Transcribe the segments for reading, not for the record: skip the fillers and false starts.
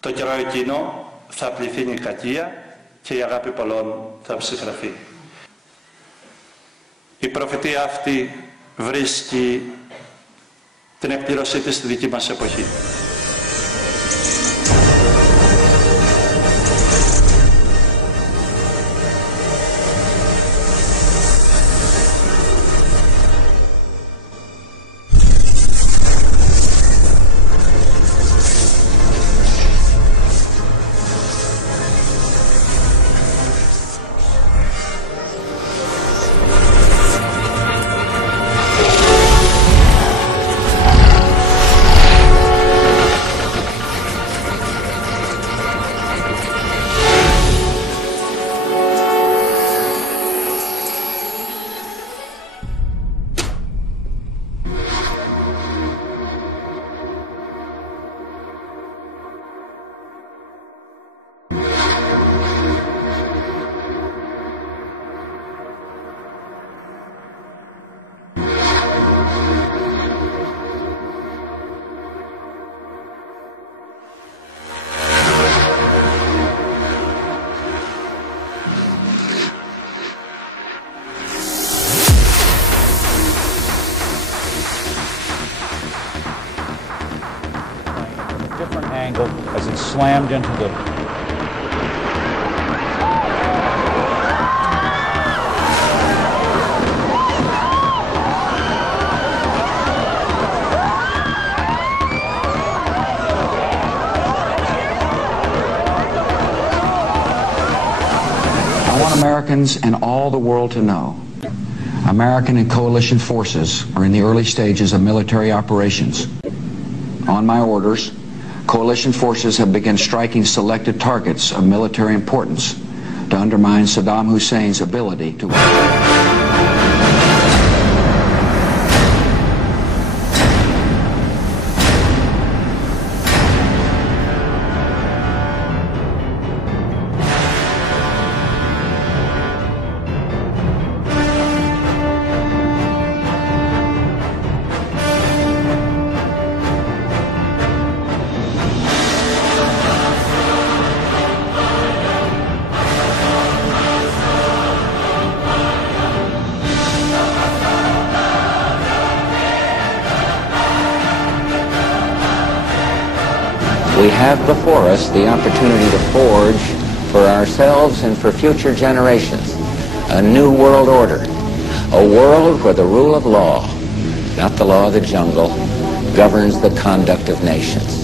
Το καιρό εκείνο θα πληθύνει η κακία και η αγάπη πολλών θα ψυχρευτεί. Η προφητεία αυτή βρίσκει την εκπλήρωσή της στη δική μας εποχή. Different angle as it slammed into the I want Americans and all the world to know American and coalition forces are in the early stages of military operations. On my orders, coalition forces have begun striking selected targets of military importance to undermine Saddam Hussein's ability to... We have before us the opportunity to forge for ourselves and for future generations a new world order, a world where the rule of law, not the law of the jungle, governs the conduct of nations.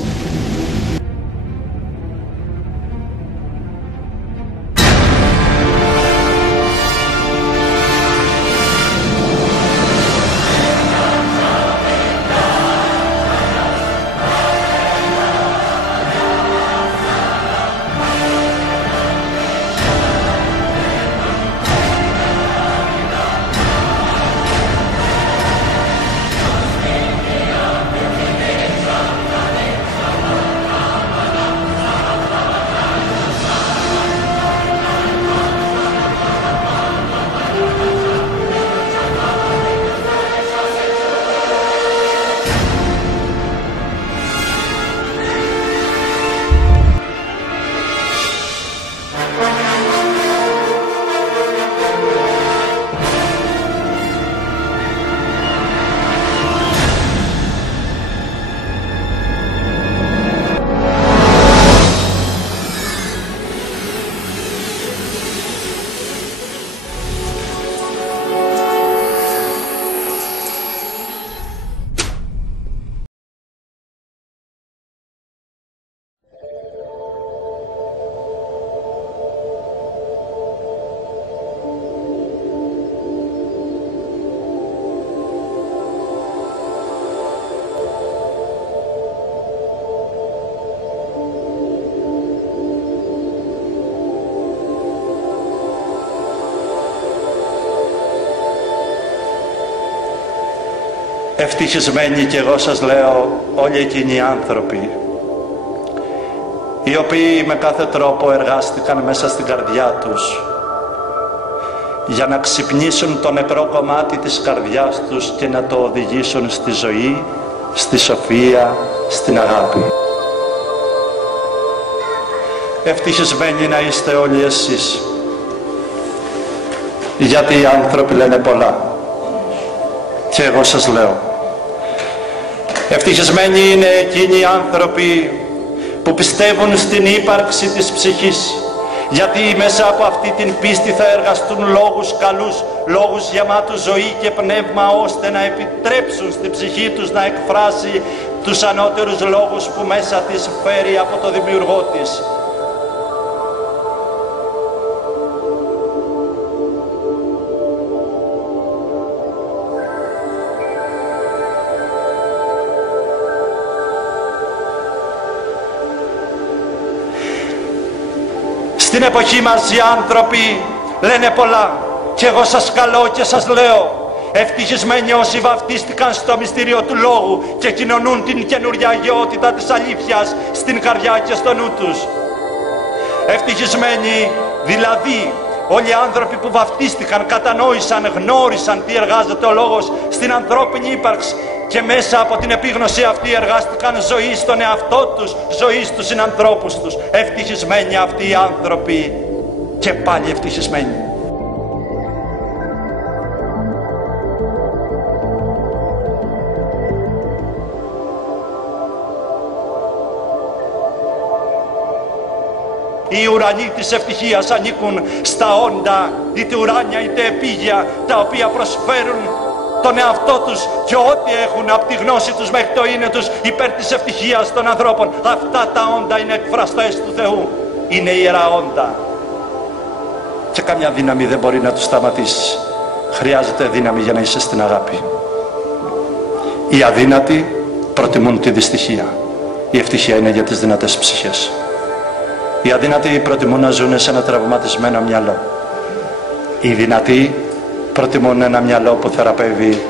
Ευτυχισμένοι κι εγώ σας λέω όλοι εκείνοι οι άνθρωποι οι οποίοι με κάθε τρόπο εργάστηκαν μέσα στην καρδιά τους για να ξυπνήσουν το νεκρό κομμάτι της καρδιάς τους και να το οδηγήσουν στη ζωή, στη σοφία, στην αγάπη. ευτυχισμένοι να είστε όλοι εσείς. Γιατί οι άνθρωποι λένε πολλά. Και εγώ σας λέω, ευτυχισμένοι είναι εκείνοι οι άνθρωποι που πιστεύουν στην ύπαρξη της ψυχής, γιατί μέσα από αυτή την πίστη θα εργαστούν λόγους καλούς, λόγους γεμάτους ζωή και πνεύμα, ώστε να επιτρέψουν στην ψυχή τους να εκφράσει τους ανώτερους λόγους που μέσα της φέρει από το Δημιουργό της. Στην εποχή μας οι άνθρωποι λένε πολλά και εγώ σας καλώ και σας λέω, ευτυχισμένοι όσοι βαφτίστηκαν στο μυστήριο του Λόγου και κοινωνούν την καινούργια αγιότητα της αλήθειας στην καρδιά και στο νου τους. Ευτυχισμένοι δηλαδή όλοι οι άνθρωποι που βαφτίστηκαν, κατανόησαν, γνώρισαν τι εργάζεται ο Λόγος στην ανθρώπινη ύπαρξη και μέσα από την επίγνωση αυτή εργάστηκαν ζωή στον εαυτό τους, ζωή στους συνανθρώπους τους. Ευτυχισμένοι αυτοί οι άνθρωποι και πάλι ευτυχισμένοι. Οι ουρανοί της ευτυχίας ανήκουν στα όντα, είτε ουράνια είτε επίγεια, τα οποία προσφέρουν τον εαυτό τους και ό,τι έχουν από τη γνώση τους μέχρι το είναι τους υπέρ της ευτυχίας των ανθρώπων. Αυτά τα όντα είναι εκφραστές του Θεού, είναι ιερά όντα και καμιά δύναμη δεν μπορεί να τους σταματήσει. Χρειάζεται δύναμη για να είσαι στην αγάπη. Οι αδύνατοι προτιμούν τη δυστυχία. Η ευτυχία είναι για τις δυνατές ψυχές. Οι αδύνατοι προτιμούν να ζουν σε ένα τραυματισμένο μυαλό. Οι δυνατοί προτιμούν ένα μυαλό που θεραπεύει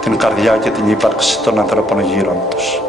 την καρδιά και την ύπαρξη των ανθρώπων γύρω τους.